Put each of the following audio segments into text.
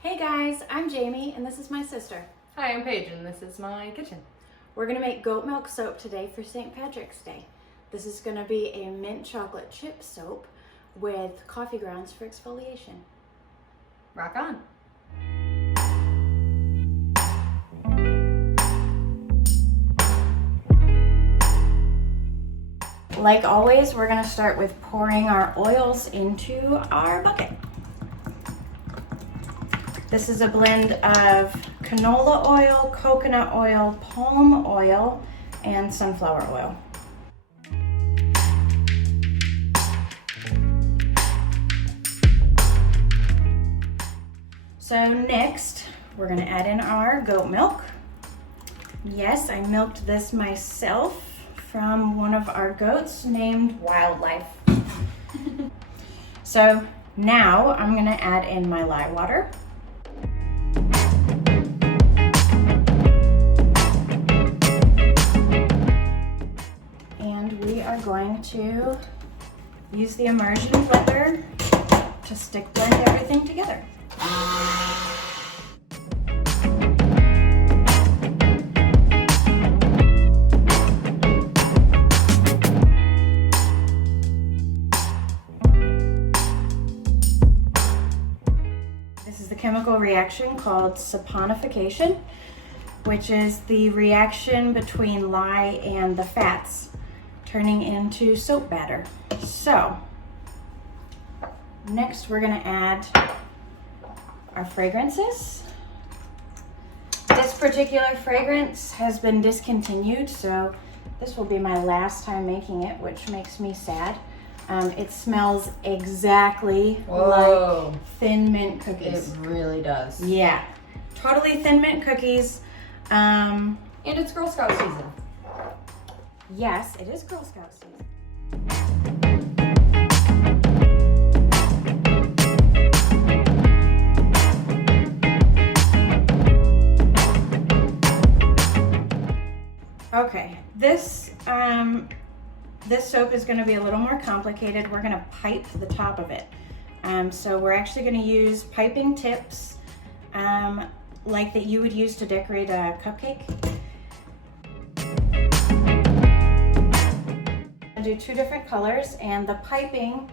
Hey guys, I'm Jamie and this is my sister. Hi, I'm Paige and this is my kitchen. We're gonna make goat milk soap today for St. Patrick's Day. This is gonna be a mint chocolate chip soap with coffee grounds for exfoliation. Rock on. Like always, we're gonna start with pouring our oils into our bucket. This is a blend of canola oil, coconut oil, palm oil, and sunflower oil. So next, we're gonna add in our goat milk. Yes, I milked this myself from one of our goats named Wildlife. So now I'm gonna add in my lye water. And we are going to use the immersion blender to stick blend everything together. This is the chemical reaction called saponification, which is the reaction between lye and the fats turning into soap batter. So next we're going to add our fragrances. This particular fragrance has been discontinued, so this will be my last time making it, which makes me sad. It smells exactly like Thin Mint cookies. It really does. Yeah, totally Thin Mint cookies. And it's Girl Scout season. Yes, it is Girl Scout season. Okay, this soap is going to be a little more complicated. We're going to pipe the top of it. So we're actually going to use piping tips like that you would use to decorate a cupcake. I'll do two different colors, and the piping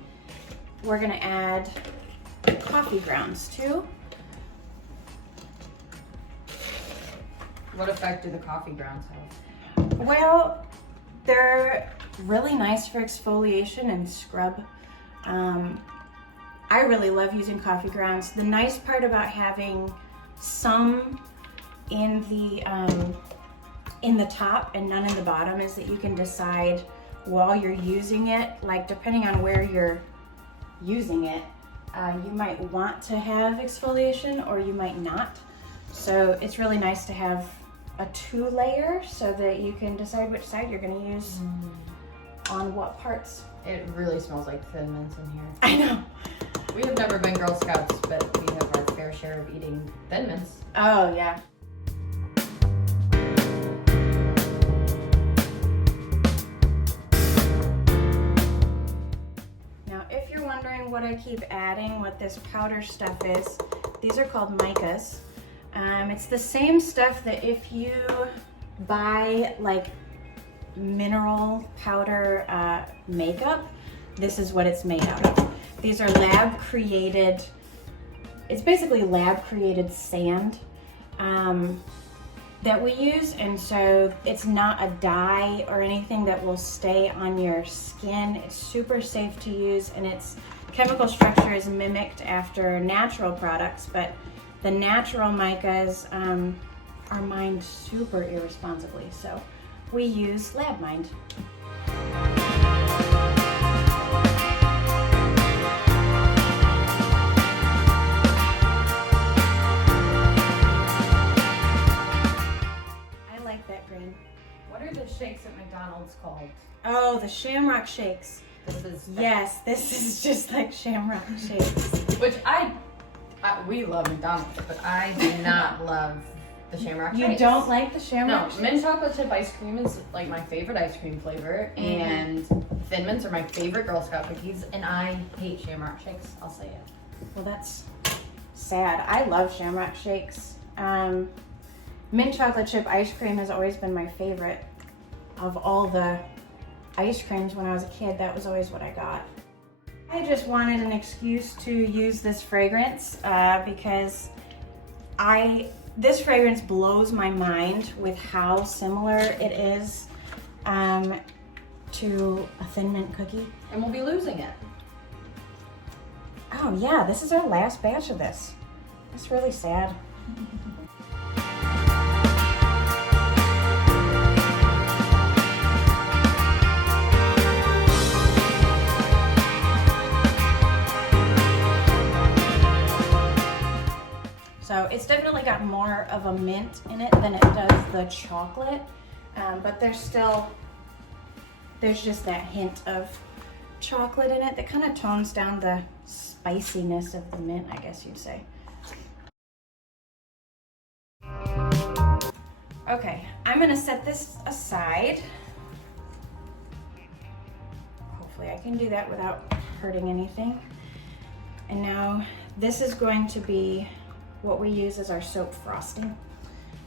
we're going to add coffee grounds to. What effect do the coffee grounds have? Well, they're really nice for exfoliation and scrub. I really love using coffee grounds. The nice part about having some in the top and none in the bottom is that you can decide while you're using it, like depending on where you're using it, you might want to have exfoliation or you might not. So it's really nice to have a 2-layer so that you can decide which side you're going to use on what parts. It really smells like Thin Mints in here. I know. We have never been Girl Scouts, but we have our fair share of eating Thin Mints. Oh, yeah. Now, if you're wondering what I keep adding, what this powder stuff is, these are called Micas. It's the same stuff that if you buy like mineral powder makeup, this is what it's made out of. These are lab created, it's basically lab created sand that we use, and so it's not a dye or anything that will stay on your skin. It's super safe to use, and its chemical structure is mimicked after natural products, but the natural micas are mined super irresponsibly, so we use lab mined. I like that green. What are the shakes at McDonald's called? Oh, the Shamrock Shakes. Yes, this is just like Shamrock Shakes. Which we love McDonald's, but I do not love the Shamrock Shakes. You don't like the Shamrock Shakes? No, mint chocolate chip ice cream is like my favorite ice cream flavor, and Thin Mints are my favorite Girl Scout cookies, and I hate Shamrock Shakes. I'll say it. Well, that's sad. I love Shamrock Shakes. Mint chocolate chip ice cream has always been my favorite of all the ice creams. When I was a kid, that was always what I got. I just wanted an excuse to use this fragrance because this fragrance blows my mind with how similar it is to a Thin Mint cookie. And we'll be losing it. Oh yeah, this is our last batch of this. It's really sad. So it's definitely got more of a mint in it than it does the chocolate, but there's just that hint of chocolate in it that kind of tones down the spiciness of the mint, I guess you'd say. Okay, I'm gonna set this aside. Hopefully I can do that without hurting anything. And now this is going to be what we use as our soap frosting.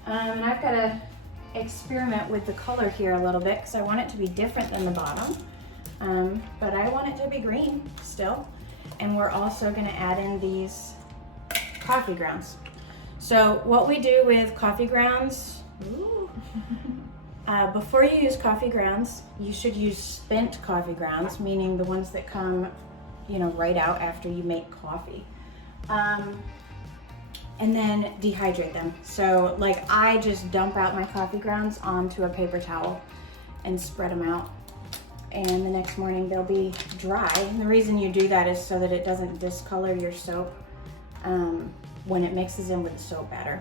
And I've got to experiment with the color here a little bit because I want it to be different than the bottom, but I want it to be green still. And we're also going to add in these coffee grounds. So what we do with coffee grounds, before you use coffee grounds, you should use spent coffee grounds, meaning the ones that come, right out after you make coffee. And then dehydrate them. So like I just dump out my coffee grounds onto a paper towel and spread them out. And the next morning they'll be dry. And the reason you do that is so that it doesn't discolor your soap when it mixes in with the soap batter.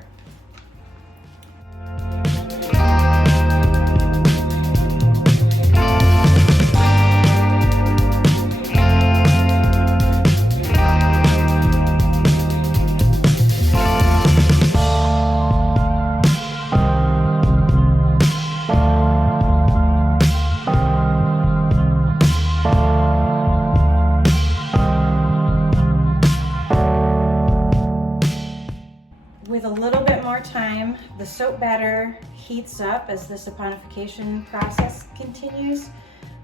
With a little bit more time, the soap batter heats up as the saponification process continues.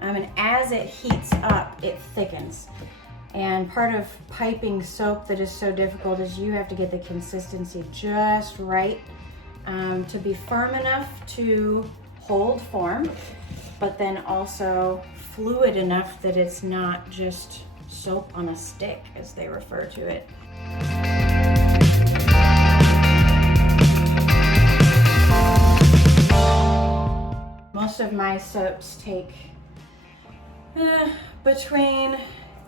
And as it heats up, it thickens. And part of piping soap that is so difficult is you have to get the consistency just right to be firm enough to hold form, but then also fluid enough that it's not just soap on a stick, as they refer to it. Most of my soaps take between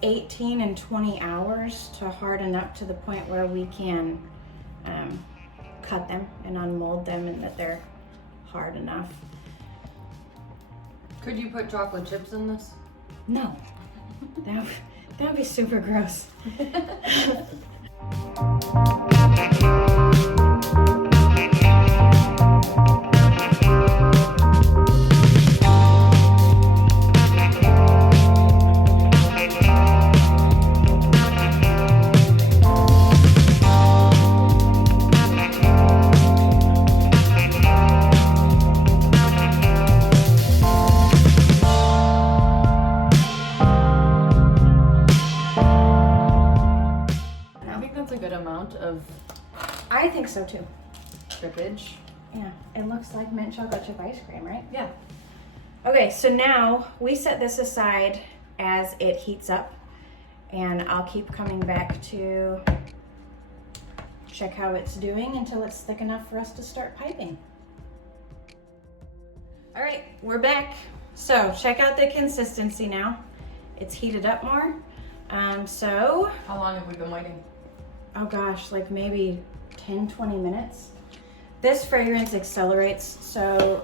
18 and 20 hours to harden up to the point where we can cut them and unmold them and that they're hard enough. Could you put chocolate chips in this? No, that would be super gross. I think so too. Drippage. Yeah, it looks like mint chocolate chip ice cream, right? Yeah. Okay, so now we set this aside as it heats up, and I'll keep coming back to check how it's doing until it's thick enough for us to start piping. All right, we're back. So check out the consistency now. It's heated up more. So how long have we been waiting? Oh gosh, like maybe 10-20 minutes. This fragrance accelerates, so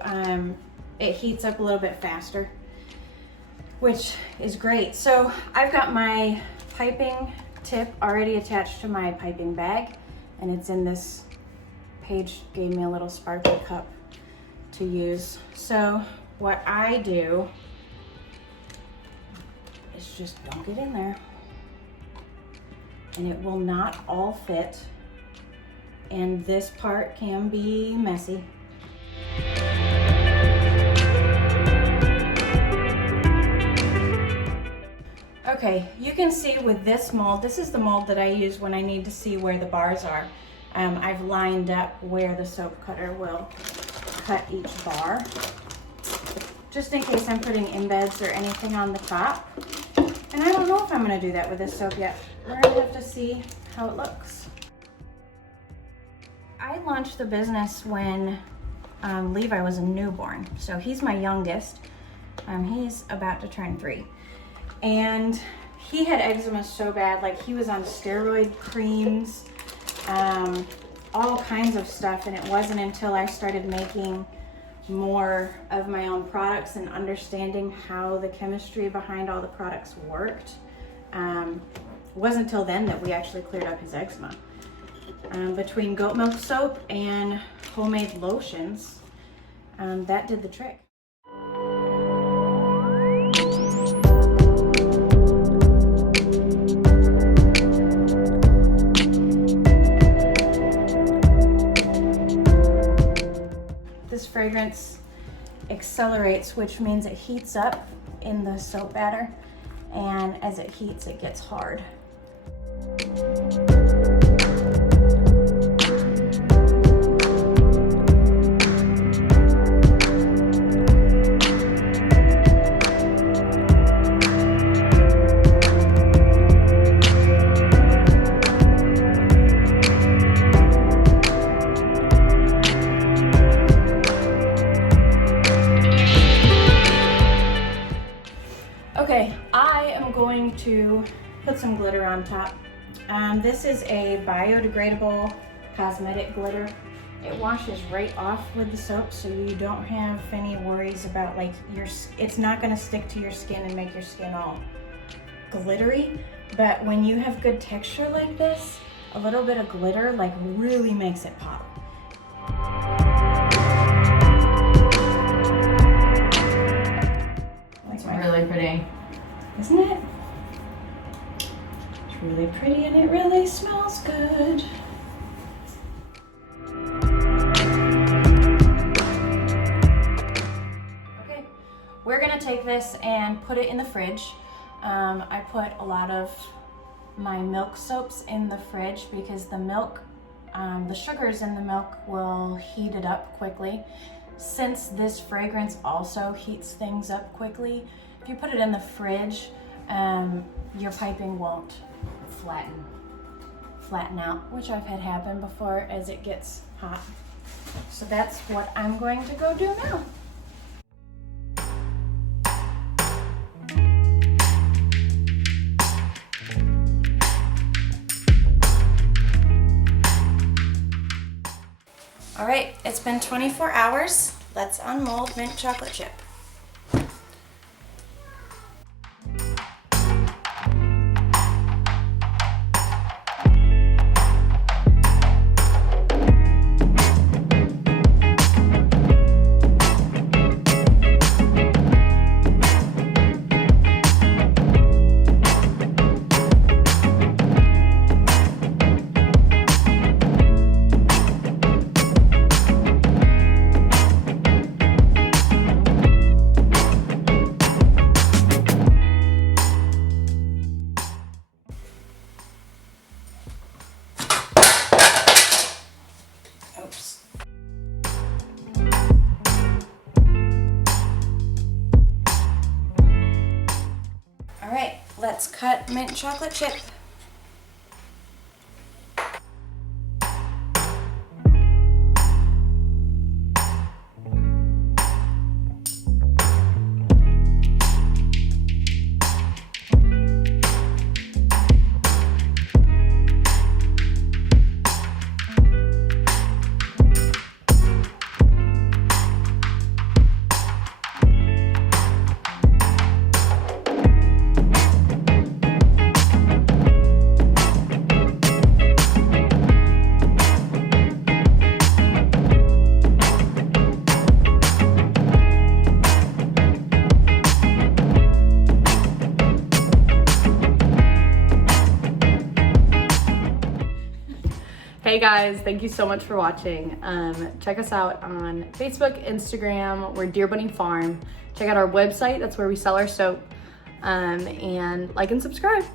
it heats up a little bit faster, which is great. So I've got my piping tip already attached to my piping bag, and it's in this Paige gave me a little sparkly cup to use. So what I do is just dunk it in there, and it will not all fit and this part can be messy. Okay, you can see with this mold, this is the mold that I use when I need to see where the bars are. I've lined up where the soap cutter will cut each bar, just in case I'm putting embeds or anything on the top. And I don't know if I'm gonna do that with this soap yet. We're gonna have to see how it looks. I launched the business when Levi was a newborn. So he's my youngest. He's about to turn 3. And he had eczema so bad, like he was on steroid creams, all kinds of stuff. And it wasn't until I started making more of my own products and understanding how the chemistry behind all the products worked. It wasn't until then that we actually cleared up his eczema. Between goat milk soap and homemade lotions, that did the trick. This fragrance accelerates, which means it heats up in the soap batter, and as it heats, it gets hard. Okay, I am going to put some glitter on top. This is a biodegradable cosmetic glitter. It washes right off with the soap, so you don't have any worries about like it's not gonna stick to your skin and make your skin all glittery. But when you have good texture like this, a little bit of glitter like really makes it pop. It's really pretty. Isn't it? It's really pretty and it really smells good. Okay, we're gonna take this and put it in the fridge. I put a lot of my milk soaps in the fridge because the milk, the sugars in the milk will heat it up quickly. Since this fragrance also heats things up quickly, if you put it in the fridge, your piping won't flatten out, which I've had happen before as it gets hot. So that's what I'm going to go do now. All right, it's been 24 hours. Let's unmold mint chocolate chip. Let's cut mint chocolate chip. guys, thank you so much for watching. Check us out on Facebook, Instagram. We're DeerBunny Farm. Check out our website. That's where we sell our soap. And like and subscribe.